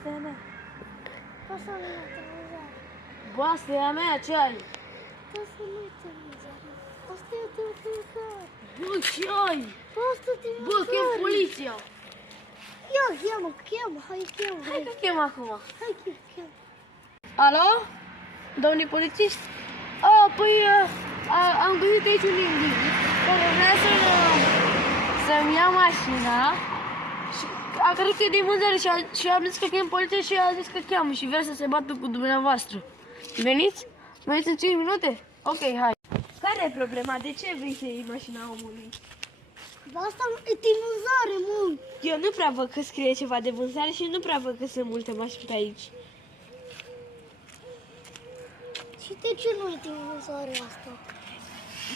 Asta e a mea. Asta nu e televizor. Bă, asta e a mea, ce ai? Asta nu e televizor. Asta e televizor. Bă, ce ai? Asta e televizor. Bă, chem poliția. Ia, cheamă, hai, cheamă. Hai că chem acum. Hai, cheamă. Alo? Domnul polițist? Păi, am găsit aici un individ care vrea să-mi ia mașina și a crezut că e din vânzare și am zis că chem poliția și a zis că cheamă și vrea să se bată cu dumneavoastră. Veniți? Veniți în 5 minute? Ok, hai. Care e problema? De ce vrei să iei mașina omului? Dar asta e din vânzare, mă. Eu nu prea văd că scrie ceva de vânzare și nu prea văd că sunt multe mașini pe aici. Și de ce nu e din vânzare asta?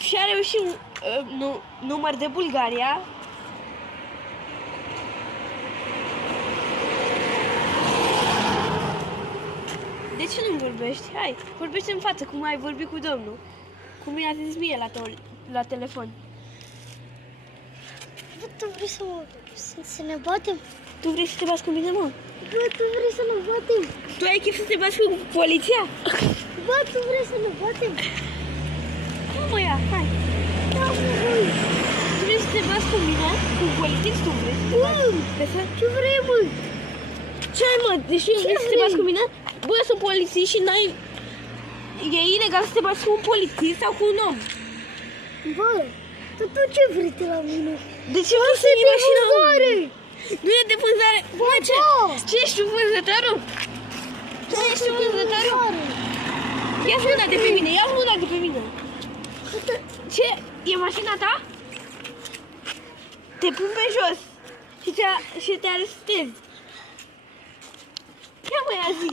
Și are și un număr de Bulgaria. De ce nu vorbești? Hai, vorbește în față, cum ai vorbit cu domnul. Cum mi-a zis mie la telefon. Bă, tu vrei să ne batem? Tu vrei să te bați cu mine, mă? Bă, tu vrei să ne batem? Tu ai chef să te bați cu poliția? Bă, tu vrei să ne batem? Mă, ia, hai. Da, mă, băi. Tu vrei să te bați cu mine? Cu polițist, tu vrei să te bați? Ce vrei, mă? Ce ai, mă? Deși eu vrei să te bați cu mine? Bă, eu sunt polițist și n-ai... E ilegal să te bați cu un polițist sau cu un om. Bă, tu ce vrei de la mine? De ce vrei să iei mașina omului? Nu e de vânzare. Bă, ce? Da. Ce ești tu vânzătorul? Ce ești tu vânzătorul? Ia-ți mâna de pe mine, ia-ți mâna de pe mine. Ce? E mașina ta? Te pun pe jos și te arestez. Ia mă, ia zi.